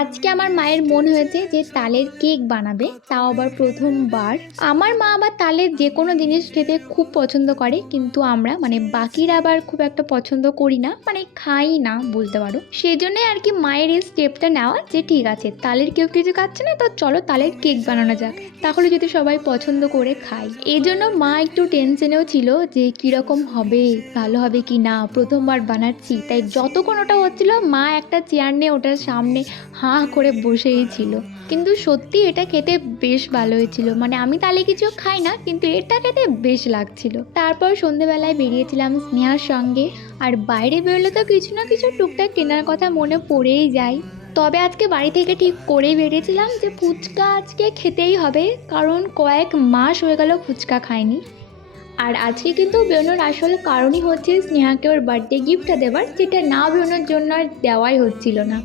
আজকে আমার মায়ের মন হয়েছে যে তালের কেক বানাবে, তাও আবার প্রথমবার। আমার মা আবার তালের যে কোনো জিনিস খেতে খুব পছন্দ করে, কিন্তু আমরা মানে বাকিরা আবার খুব একটা পছন্দ করি না, মানে খাই না বলতে পারো। সেই জন্যই আর কি মায়ের এই স্টেপটা নেওয়া যে ঠিক আছে তালের কেউ কিছু খাচ্ছে না, তো চলো তালের কেক বানানো যাক, তাহলে যদি সবাই পছন্দ করে খায়। এই জন্য মা একটু টেনশনেও ছিল যে কিরকম হবে, ভালো হবে কি না, প্রথমবার বানাচ্ছি। তাই যতক্ষণ ওটা হচ্ছিল মা একটা চেয়ার নিয়ে ওটার সামনে হাঁ করে বসেই ছিল। কিন্তু সত্যি এটা খেতে বেশ ভালো হয়েছিল, মানে আমি তাহলে কিছু খাই না, কিন্তু এটা খেতে বেশ লাগছিল। তারপর সন্ধেবেলায় বেরিয়েছিলাম স্নেহার সঙ্গে। আর বাইরে বেরোলে তো কিছু না কিছু টুকটাক কেনার কথা মনে পড়েই যায়। তবে আজকে বাড়ি থেকে ঠিক করেই বেরিয়েছিলাম যে ফুচকা আজকে খেতেই হবে, কারণ কয়েক মাস হয়ে গেল ফুচকা খাইনি। আর আজকে কিন্তু বেরোনোর আসল কারণই হচ্ছে স্নেহাকে ওর বার্থডে গিফটটা দেওয়ার, যেটা না বেরোনোর জন্য আর দেওয়াই হচ্ছিল না।